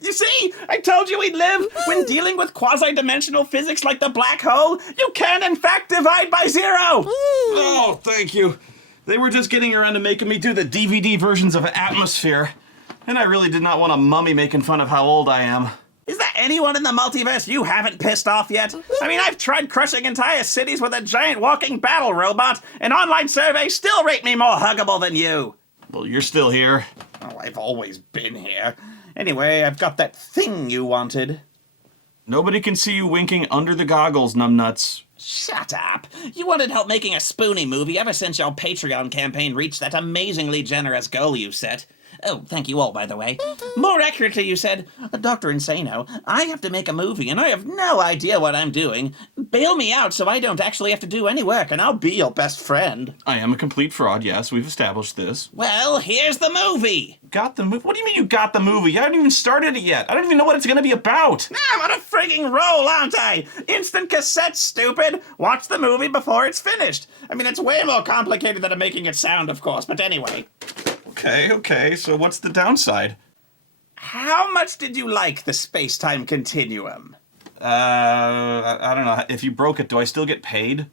You see? I told you we'd live. When dealing with quasi-dimensional physics like the black hole, you can in fact divide by zero. Oh, thank you. They were just getting around to making me do the DVD versions of Atmosphere. And I really did not want a mummy making fun of how old I am. Is there anyone in the multiverse you haven't pissed off yet? I mean, I've tried crushing entire cities with a giant walking battle robot, and online surveys still rate me more huggable than you. Well, you're still here. Oh, I've always been here. Anyway, I've got that thing you wanted. Nobody can see you winking under the goggles, numbnuts. Shut up. You wanted help making a Spoony movie ever since your Patreon campaign reached that amazingly generous goal you set. Oh, thank you all, by the way. More accurately, you said, Doctor Insano, I have to make a movie and I have no idea what I'm doing. Bail me out so I don't actually have to do any work and I'll be your best friend. I am a complete fraud, yes, we've established this. Well, here's the movie. Got the movie? What do you mean you got the movie? I haven't even started it yet. I don't even know what it's gonna be about. I'm on a frigging roll, aren't I? Instant cassette, stupid. Watch the movie before it's finished. I mean, it's way more complicated than I'm making it sound, of course, but anyway. Okay, so what's the downside? How much did you like the space-time continuum? I don't know. If you broke it, do I still get paid?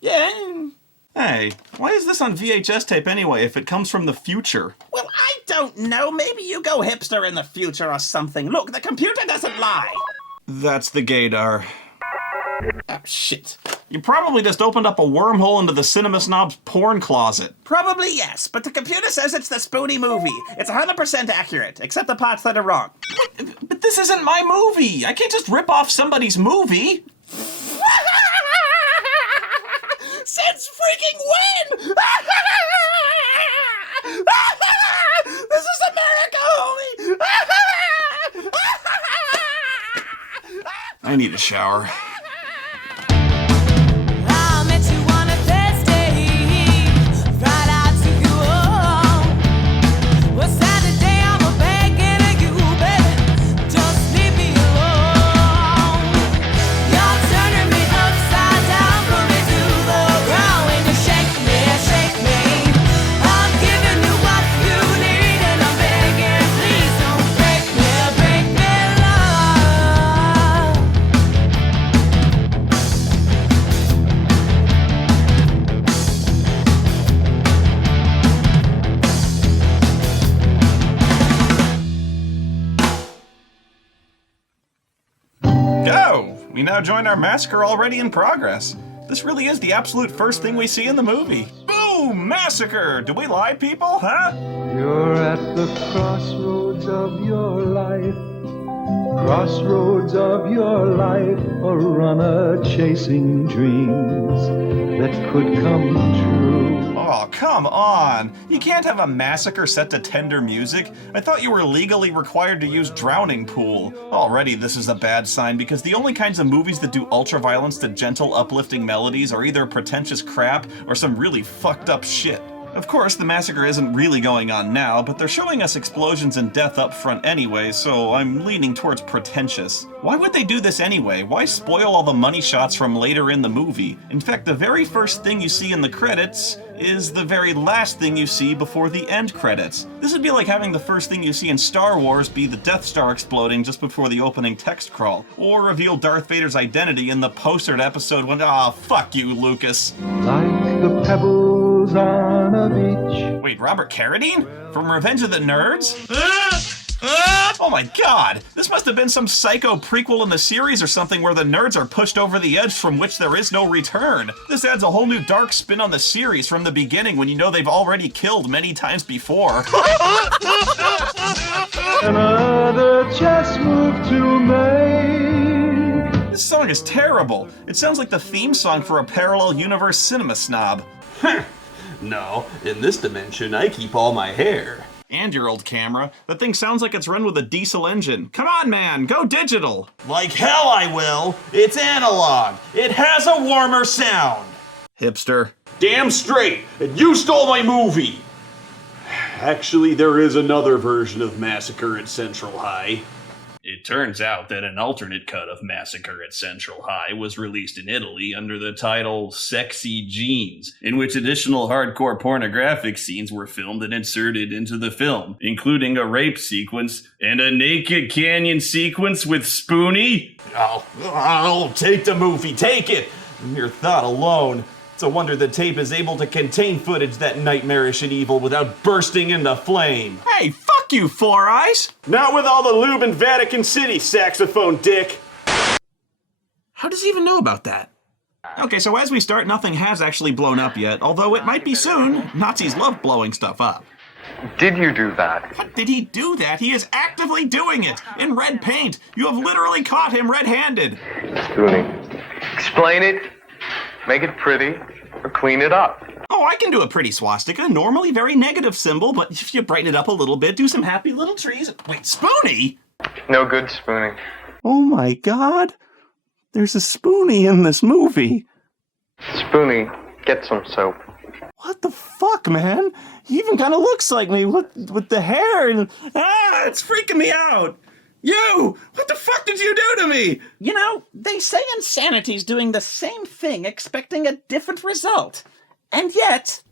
Yeah. Hey, why is this on VHS tape anyway if it comes from the future? Well, I don't know. Maybe you go hipster in the future or something. Look, the computer doesn't lie. That's the gaydar. Oh, shit. You probably just opened up a wormhole into the Cinema Snob's porn closet. Probably yes, but the computer says it's the Spoony movie. It's 100% accurate, except the parts that are wrong. But this isn't my movie. I can't just rip off somebody's movie. Since freaking when? This is America, homie! I need a shower. We now join our massacre already in progress. This really is the absolute first thing we see in the movie. Boom! Massacre! Do we lie, people? Huh? You're at the crossroads of your life. Crossroads of your life. A runner chasing dreams that could come true. Oh, come on! You can't have a massacre set to tender music. I thought you were legally required to use Drowning Pool. Already this is a bad sign because the only kinds of movies that do ultraviolence to gentle, uplifting melodies are either pretentious crap or some really fucked up shit. Of course, the massacre isn't really going on now, but they're showing us explosions and death up front anyway, so I'm leaning towards pretentious. Why would they do this anyway? Why spoil all the money shots from later in the movie? In fact, the very first thing you see in the credits is the very last thing you see before the end credits. This would be like having the first thing you see in Star Wars be the Death Star exploding just before the opening text crawl, or reveal Darth Vader's identity in the poster at episode 1. Ah, fuck you, Lucas. Like the pebbles on a beach. Wait, Robert Carradine? From Revenge of the Nerds? Oh my god! This must have been some psycho prequel in the series or something where the nerds are pushed over the edge from which there is no return. This adds a whole new dark spin on the series from the beginning when you know they've already killed many times before. Another chess move to make. This song is terrible. It sounds like the theme song for a parallel universe Cinema Snob. No, in this dimension I keep all my hair. And your old camera. That thing sounds like it's run with a diesel engine. Come on, man, go digital. Like hell I will. It's analog. It has a warmer sound. Hipster. Damn straight. And you stole my movie. Actually, there is another version of Massacre at Central High. It turns out that an alternate cut of Massacre at Central High was released in Italy under the title Sexy Genes, in which additional hardcore pornographic scenes were filmed and inserted into the film, including a rape sequence and a naked canyon sequence with Spoony. I'll take the movie, take it! Mere thought alone. It's a wonder the tape is able to contain footage that nightmarish and evil without bursting into flame. Hey, fuck you, Four Eyes! Not with all the lube in Vatican City, saxophone dick! How does he even know about that? Okay, so as we start, nothing has actually blown up yet, although it might be soon. Nazis love blowing stuff up. Did you do that? What did he do that? He is actively doing it! In red paint! You have literally caught him red-handed! Spoony, explain it, make it pretty, or clean it up. Oh, I can do a pretty swastika, normally very negative symbol, but if you brighten it up a little bit, do some happy little trees. Wait, Spoony? No good, Spoony. Oh my god, there's a Spoony in this movie. Spoony, get some soap. What the fuck, man? He even kind of looks like me with the hair and... It's freaking me out! You! What the fuck did you do to me? You know, they say insanity's doing the same thing, expecting a different result. And yet...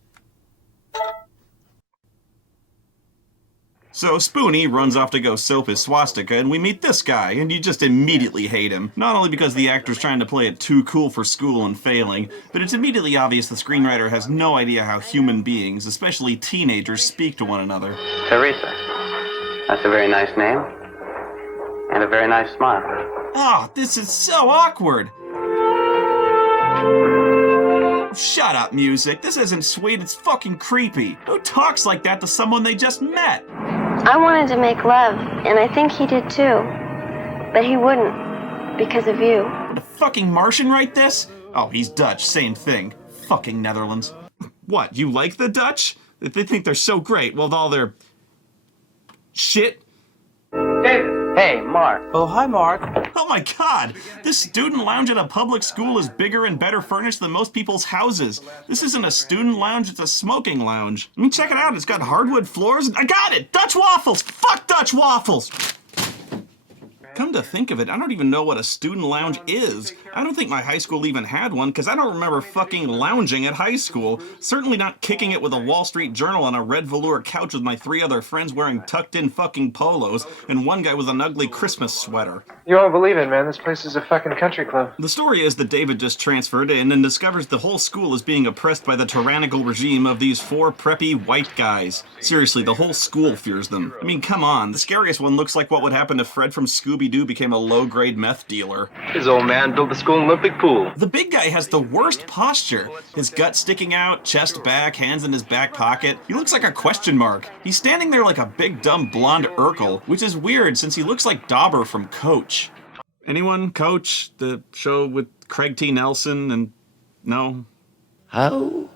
So Spoony runs off to go soap his swastika, and we meet this guy, and you just immediately hate him. Not only because the actor's trying to play it too cool for school and failing, but it's immediately obvious the screenwriter has no idea how human beings, especially teenagers, speak to one another. Teresa. That's a very nice name. And a very nice smile. Oh, this is so awkward! Shut up, music. This isn't sweet, it's fucking creepy. Who talks like that to someone they just met? I wanted to make love, and I think he did too. But he wouldn't, because of you. Would a fucking Martian write this? Oh, he's Dutch, same thing. Fucking Netherlands. What, you like the Dutch? They think they're so great, with all their... shit? Hey, Mark. Oh, hi, Mark. Oh my god! This student lounge at a public school is bigger and better furnished than most people's houses. This isn't a student lounge, it's a smoking lounge. I mean, check it out, it's got hardwood floors. I got it! Dutch waffles! Fuck Dutch waffles! Come to think of it, I don't even know what a student lounge is. I don't think my high school even had one, because I don't remember fucking lounging at high school. Certainly not kicking it with a Wall Street Journal on a red velour couch with my 3 other friends wearing tucked-in fucking polos, and one guy with an ugly Christmas sweater. You won't believe it, man. This place is a fucking country club. The story is that David just transferred in and discovers the whole school is being oppressed by the tyrannical regime of these 4 preppy white guys. Seriously, the whole school fears them. I mean, come on, the scariest one looks like what would happen if Fred from Scooby-Doo became a low-grade meth dealer. His old man built the school Olympic pool. The big guy has the worst posture. His gut sticking out, chest back, hands in his back pocket. He looks like a question mark. He's standing there like a big dumb blonde Urkel, which is weird since he looks like Dauber from Coach. Anyone? Coach? The show with Craig T. Nelson and... no? How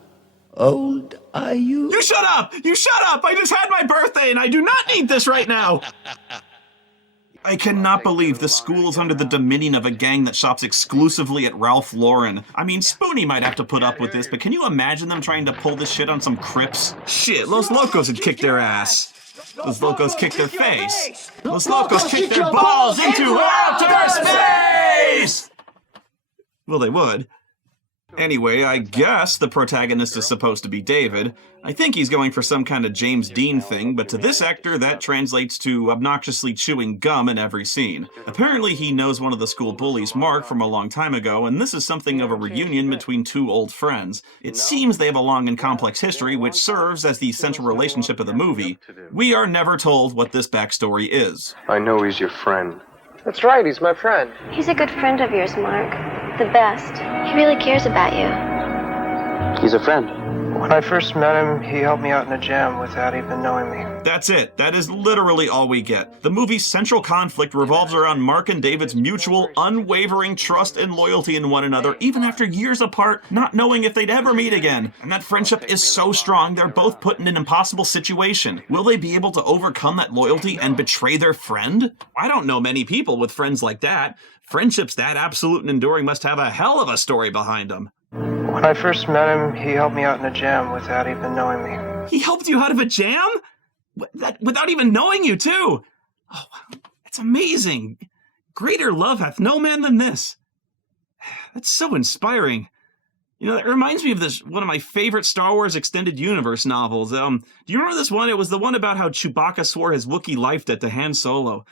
old are you? You shut up! You shut up! I just had my birthday and I do not need this right now! I cannot believe the school is under the dominion of a gang that shops exclusively at Ralph Lauren. I mean, Spoony might have to put up with this, but can you imagine them trying to pull this shit on some Crips? Shit, Los Locos had kicked their ass. Los Locos kicked their face. Los Locos kicked their balls into outer space! Well, they would. Anyway, I guess the protagonist is supposed to be David. I think he's going for some kind of James Dean thing, but to this actor that translates to obnoxiously chewing gum in every scene. Apparently he knows one of the school bullies, Mark, from a long time ago, and this is something of a reunion between 2 old friends. It seems they have a long and complex history, which serves as the central relationship of the movie. We are never told what this backstory is. I know he's your friend. That's right, he's my friend. He's a good friend of yours, Mark. The best. He really cares about you. He's a friend. When I first met him, he helped me out in a jam without even knowing me. That's it. That is literally all we get. The movie's central conflict revolves around Mark and David's mutual, unwavering trust and loyalty in one another, even after years apart, not knowing if they'd ever meet again. And that friendship is so strong, they're both put in an impossible situation. Will they be able to overcome that loyalty and betray their friend? I don't know many people with friends like that. Friendships that absolute and enduring must have a hell of a story behind them. When I first met him, he helped me out in a jam without even knowing me. He helped you out of a jam? Without even knowing you, too? Oh, wow. It's amazing. Greater love hath no man than this. That's so inspiring. You know, it reminds me of one of my favorite Star Wars Extended Universe novels. Do you remember this one? It was the one about how Chewbacca swore his Wookiee life debt to Han Solo.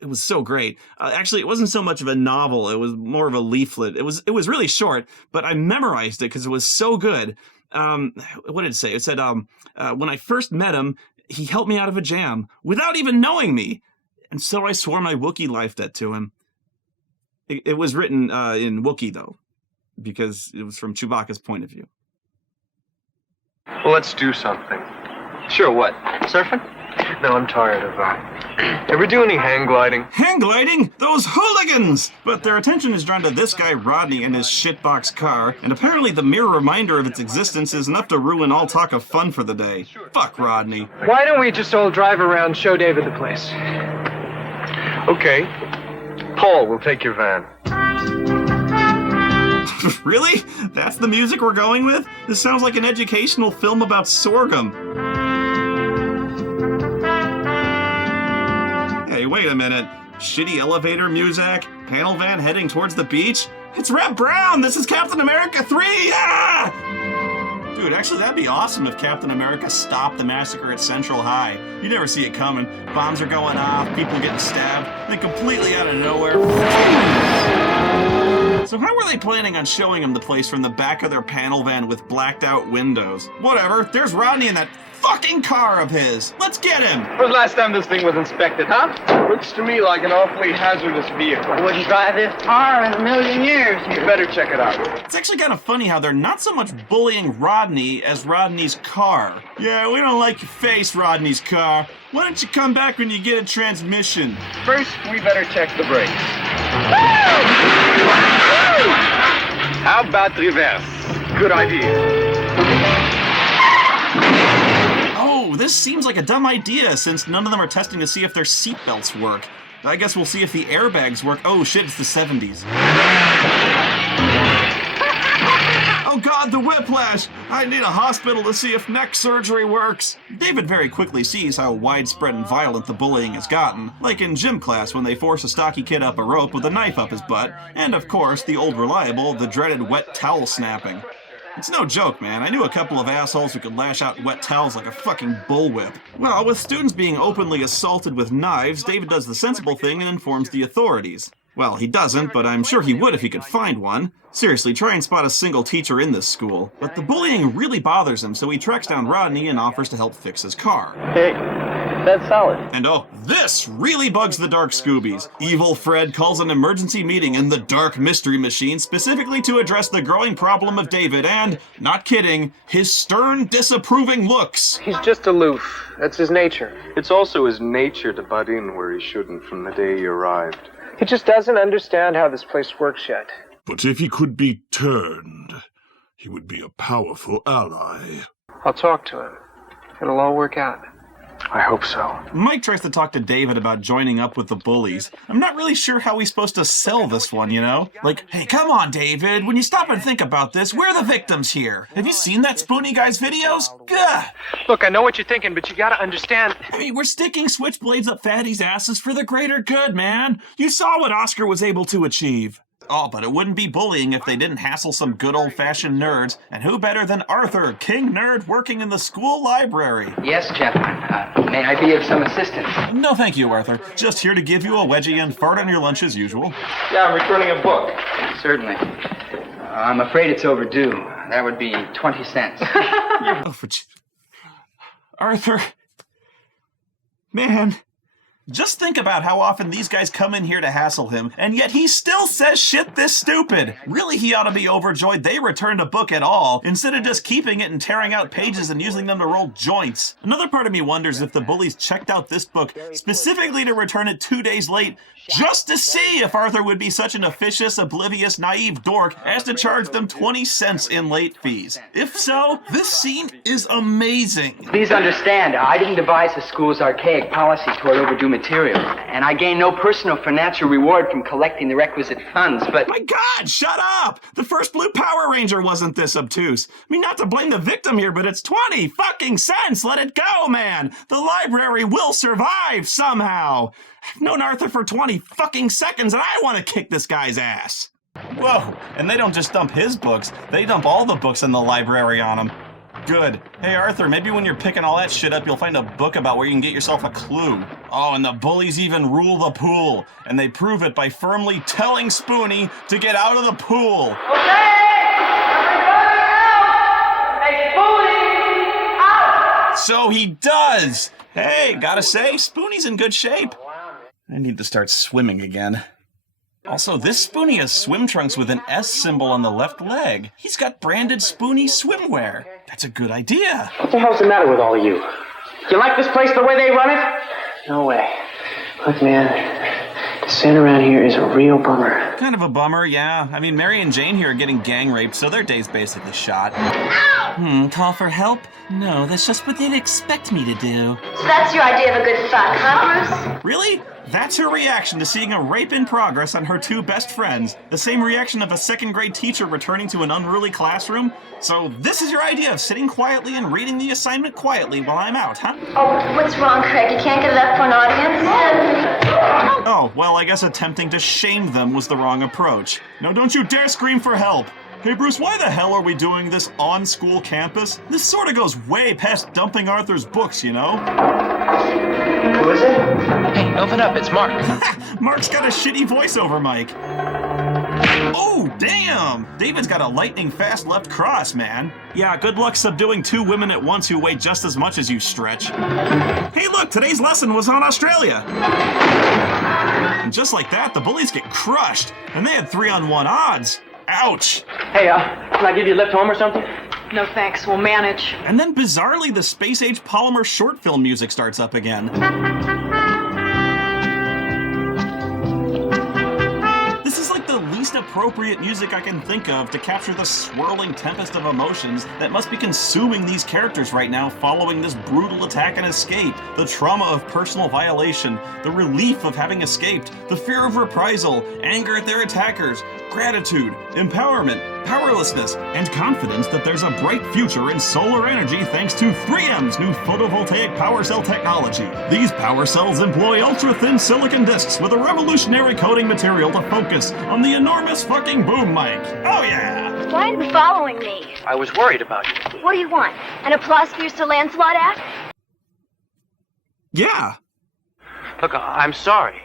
It was so great. Actually, it wasn't so much of a novel. It was more of a leaflet. It was really short, but I memorized it because it was so good. What did it say? It said, when I first met him, he helped me out of a jam without even knowing me. And so I swore my Wookiee life debt to him. It was written in Wookiee, though, because it was from Chewbacca's point of view. Well, let's do something. Sure, what? Surfing? No, I'm tired of that. Ever do any hang gliding? Hang gliding? Those hooligans! But their attention is drawn to this guy Rodney and his shitbox car, and apparently the mere reminder of its existence is enough to ruin all talk of fun for the day. Fuck Rodney. Why don't we just all drive around, show David the place? Okay. Paul, we'll take your van. Really? That's the music we're going with? This sounds like an educational film about sorghum. Hey, wait a minute. Shitty elevator music? Panel van heading towards the beach? It's Reb Brown! This is Captain America 3! Ah! Dude, actually that'd be awesome if Captain America stopped the massacre at Central High. You never see it coming. Bombs are going off, people getting stabbed, then completely out of nowhere. So how were they planning on showing him the place from the back of their panel van with blacked out windows? Whatever, there's Rodney in that fucking car of his. Let's get him! When was the last time this thing was inspected, huh? Looks to me like an awfully hazardous vehicle. I wouldn't drive this car in a million years. You better check it out. It's actually kind of funny how they're not so much bullying Rodney as Rodney's car. Yeah, we don't like your face, Rodney's car. Why don't you come back when you get a transmission? First, we better check the brakes. How about reverse? Good idea. Oh, this seems like a dumb idea since none of them are testing to see if their seatbelts work. I guess we'll see if the airbags work. Oh shit, it's the 70s. Oh god, the whiplash! I need a hospital to see if neck surgery works. David very quickly sees how widespread and violent the bullying has gotten, like in gym class when they force a stocky kid up a rope with a knife up his butt, and of course, the old reliable, the dreaded wet towel snapping. It's no joke, man. I knew a couple of assholes who could lash out wet towels like a fucking bullwhip. Well, with students being openly assaulted with knives, David does the sensible thing and informs the authorities. Well, he doesn't, but I'm sure he would if he could find one. Seriously, try and spot a single teacher in this school. But the bullying really bothers him, so he tracks down Rodney and offers to help fix his car. Hey, that's solid. And oh, this really bugs the Dark Scoobies. Evil Fred calls an emergency meeting in the Dark Mystery Machine specifically to address the growing problem of David and, not kidding, his stern, disapproving looks. He's just aloof. That's his nature. It's also his nature to butt in where he shouldn't from the day he arrived. He just doesn't understand how this place works yet. But if he could be turned, he would be a powerful ally. I'll talk to him. It'll all work out. I hope so. Mike tries to talk to David about joining up with the bullies. I'm not really sure how he's supposed to sell this one, you know? Like, hey, come on, David. When you stop and think about this, we're the victims here. Have you seen that Spoony guy's videos? Gah! Look, I know what you're thinking, but you gotta understand. I mean, we're sticking switchblades up fatties' asses for the greater good, man. You saw what Oscar was able to achieve. Oh, but it wouldn't be bullying if they didn't hassle some good old-fashioned nerds. And who better than Arthur, king nerd, working in the school library? Yes, gentlemen. May I be of some assistance? No, thank you, Arthur. Just here to give you a wedgie and fart on your lunch as usual. Yeah, I'm returning a book. Certainly. I'm afraid it's overdue. That would be 20 cents. Oh, Arthur. Man. Just think about how often these guys come in here to hassle him, and yet he still says shit this stupid. Really, he ought to be overjoyed they returned a book at all, instead of just keeping it and tearing out pages and using them to roll joints. Another part of me wonders if the bullies checked out this book specifically to return it 2 days late, just to see if Arthur would be such an officious, oblivious, naive dork as to charge them 20 cents in late fees. If so, this scene is amazing. Please understand, I didn't devise the school's archaic policy toward overdue material, and I gain no personal financial reward from collecting the requisite funds, but... My God, shut up! The first Blue Power Ranger wasn't this obtuse. I mean, not to blame the victim here, but it's 20 fucking cents! Let it go, man! The library will survive somehow! I've known Arthur for 20 fucking seconds, and I want to kick this guy's ass! Whoa, and they don't just dump his books, they dump all the books in the library on him. Good. Hey, Arthur, maybe when you're picking all that shit up, you'll find a book about where you can get yourself a clue. Oh, and the bullies even rule the pool, and they prove it by firmly telling Spoony to get out of the pool. Okay! Everybody out! Hey, Spoony! Out! So he does! Hey, gotta say, Spoony's in good shape. I need to start swimming again. Also, this Spoony has swim trunks with an S symbol on the left leg. He's got branded Spoony swimwear. That's a good idea. What the hell's the matter with all of you? You like this place the way they run it? No way. Look, man, to stand around here is a real bummer. Kind of a bummer, yeah. I mean, Mary and Jane here are getting gang raped, so their day's basically shot. Call for help? No, that's just what they'd expect me to do. So that's your idea of a good fuck, huh, Bruce? Really? That's her reaction to seeing a rape in progress on her two best friends. The same reaction of a second-grade teacher returning to an unruly classroom. So this is your idea of sitting quietly and reading the assignment quietly while I'm out, huh? Oh, what's wrong, Craig? You can't get it up for an audience? Oh, well, I guess attempting to shame them was the wrong approach. No, don't you dare scream for help! Hey, Bruce, why the hell are we doing this on school campus? This sort of goes way past dumping Arthur's books, you know? Who is it? Hey, open up, it's Mark. Mark's got a shitty voiceover mic. Oh, damn! David's got a lightning-fast left cross, man. Yeah, good luck subduing two women at once who weigh just as much as you, Stretch. Hey, look, today's lesson was on Australia. And just like that, the bullies get crushed, and they had 3-on-1 odds. Ouch! Hey, can I give you a lift home or something? No thanks, we'll manage. And then bizarrely, the space-age polymer short film music starts up again. This is like the least appropriate music I can think of to capture the swirling tempest of emotions that must be consuming these characters right now following this brutal attack and escape. The trauma of personal violation, the relief of having escaped, the fear of reprisal, anger at their attackers, gratitude, empowerment, powerlessness, and confidence that there's a bright future in solar energy thanks to 3M's new photovoltaic power cell technology. These power cells employ ultra-thin silicon discs with a revolutionary coating material to focus on the enormous fucking boom mic. Oh yeah! Why are you following me? I was worried about you. What do you want? An applause for your Sir Lancelot act? Yeah. Look, I'm sorry.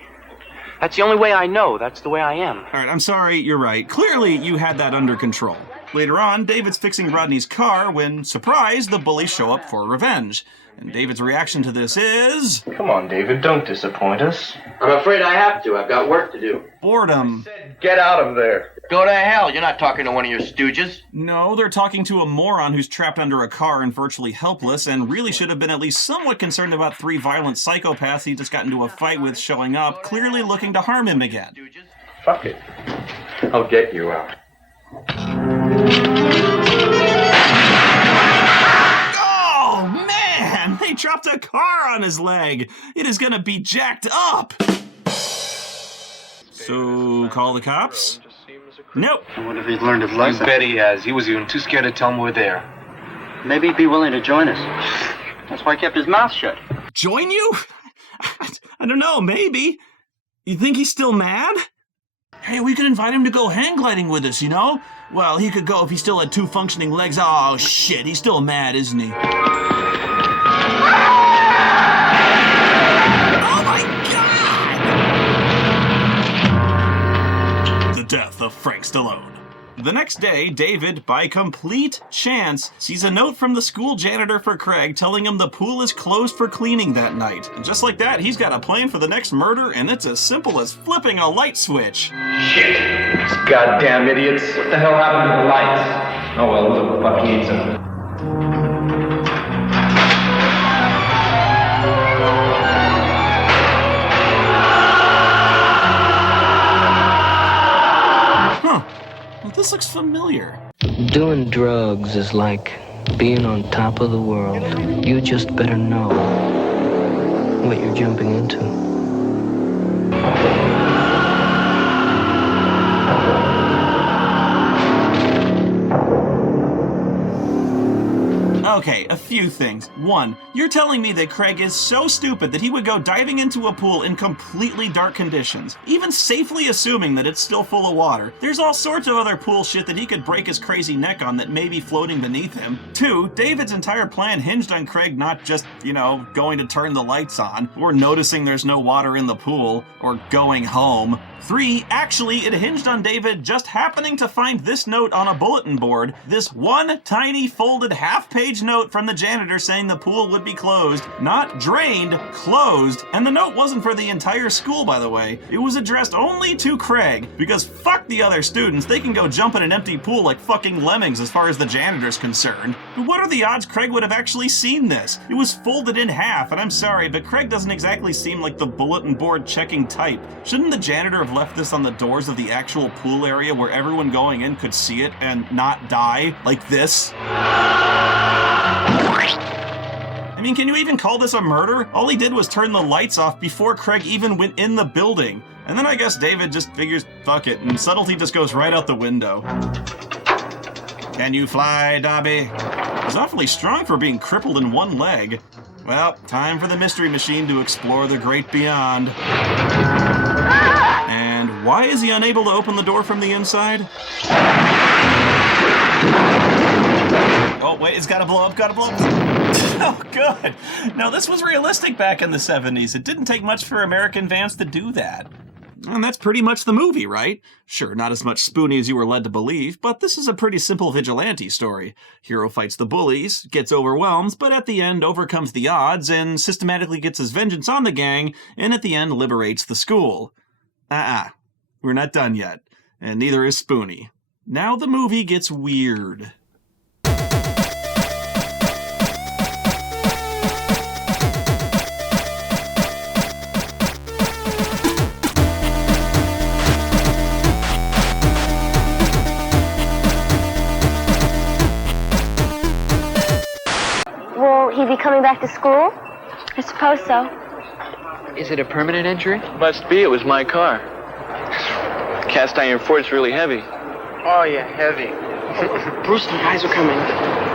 That's the only way I know. That's the way I am. Alright, I'm sorry, you're right. Clearly, you had that under control. Later on, David's fixing Rodney's car when, surprise, the bullies show up for revenge. And David's reaction to this is... Come on, David, don't disappoint us. I'm afraid I have to. I've got work to do. boredom. Get out of there. Go to hell. You're not talking to one of your stooges. No, they're talking to a moron who's trapped under a car and virtually helpless and really should have been at least somewhat concerned about three violent psychopaths he just got into a fight with showing up, clearly looking to harm him again. Fuck it. I'll get you out. Oh, man! They dropped a car on his leg! It is gonna be jacked up! So, call the cops? Nope. I wonder if he's learned his lesson. You bet he has. He was even too scared to tell him we're there. Maybe he'd be willing to join us. That's why he kept his mouth shut. Join you? I don't know, maybe. You think he's still mad? Hey, we could invite him to go hang gliding with us, you know? Well, he could go if he still had two functioning legs. Oh, shit, he's still mad, isn't he? Oh my God! The death of Frank Stallone. The next day, David, by complete chance, sees a note from the school janitor for Craig telling him the pool is closed for cleaning that night. And just like that, he's got a plan for the next murder, and it's as simple as flipping a light switch. Shit! These goddamn idiots. What the hell happened to the lights? Oh well, who the fuck needs them? This looks familiar. Doing drugs is like being on top of the world. You just better know what you're jumping into. Okay, a few things. One, you're telling me that Craig is so stupid that he would go diving into a pool in completely dark conditions, even safely assuming that it's still full of water. There's all sorts of other pool shit that he could break his crazy neck on that may be floating beneath him. Two, David's entire plan hinged on Craig not just, going to turn the lights on, or noticing there's no water in the pool, or going home. Three, actually, it hinged on David just happening to find this note on a bulletin board, this one tiny folded half-page note from the janitor saying the pool would be closed. Not drained, closed. And the note wasn't for the entire school, by the way. It was addressed only to Craig, because fuck the other students, they can go jump in an empty pool like fucking lemmings as far as the janitor's concerned. But what are the odds Craig would have actually seen this? It was folded in half, and I'm sorry, but Craig doesn't exactly seem like the bulletin board checking type. Shouldn't the janitor have left this on the doors of the actual pool area where everyone going in could see it and not die like this? I mean, can you even call this a murder? All he did was turn the lights off before Craig even went in the building. And then I guess David just figures, fuck it, and subtlety just goes right out the window. Can you fly, Dobby? He's awfully strong for being crippled in one leg. Well, time for the Mystery Machine to explore the great beyond. And why is he unable to open the door from the inside? Oh, wait, it's gotta blow up. Oh, good. Now, this was realistic back in the 70s. It didn't take much for American vans to do that. And that's pretty much the movie, right? Sure, not as much Spoony as you were led to believe, but this is a pretty simple vigilante story. Hero fights the bullies, gets overwhelmed, but at the end overcomes the odds and systematically gets his vengeance on the gang, and at the end liberates the school. We're not done yet, and neither is Spoony. Now the movie gets weird. Will he be coming back to school? I suppose so. Is it a permanent injury? Must be, it was my car. Cast iron Ford's really heavy. Oh, yeah, heavy. Bruce, the guys are coming.